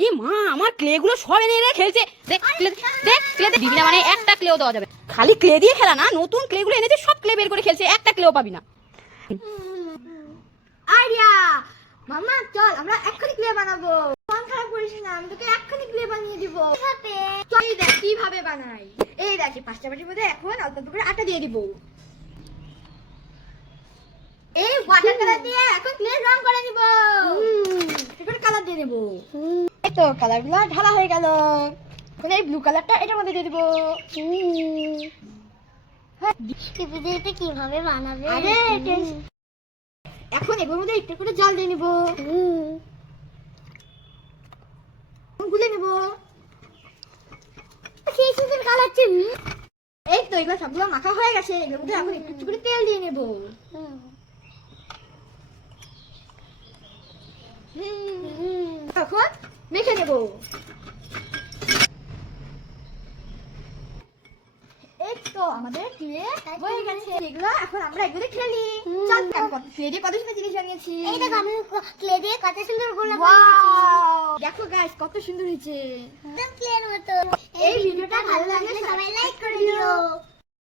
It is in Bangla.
ই মা, আমার ক্লে গুলো সব এনে এনে খেলছে। দেখ ক্লে, দেখ ক্লে দিবি না মানে একটা ক্লেও দেওয়া যাবে। খালি ক্লে দিয়ে খেলা না, নতুন ক্লে গুলো এনেছে সব ক্লে বের করে খেলছে, একটা ক্লেও পাবি না। আইডিয়া মাম্মা, চল আমরা এক্ষুনি ক্লে বানাবো। মন খারাপ করিস না, আমি তোকে এক্ষুনি ক্লে বানিয়ে দিব। চল দেখ কিভাবে বানাই। এই দেখ, পাঁচটা বাটির মধ্যে এখন অল্প অল্প করে আটা দিয়ে দিব। এই ওয়াটার কালার দিয়ে এখন ক্লে রং করে নিব। এখন কালার দিয়ে নেব। এই তো কালারগুলো ঢালা হয়ে গেল। এখন এই ব্লু কালারটা এটার মধ্যে দিয়ে দিব। এটা কিভাবে বানাবে? আরে এখন এগুলোর মধ্যে একটু করে জল দিয়ে নিব। গুলে নেব। সেই সুন্দর কালার চিনি। এই তো এগুলো সবগুলো মাখা হয়ে গেছে। এগুলোর মধ্যে এখন একটু একটু করে তেল দিয়ে নেব। এখন মেখে নেব। এই তো আমাদের ক্লে হয়ে গেছে। এগুলো এখন আমরা এগুলো খেলি। চল, ক্লে দিয়ে কত সুন্দর জিনিস বানিয়েছি। এই দেখো, আমি ক্লে দিয়ে কত সুন্দর গোলা Wow! বানিয়েছি। দেখো গাইস, কত সুন্দর হয়েছে। একদম ক্লের মতো। এই ভিডিওটা ভালো লাগলে সবাই লাইক করে দিও।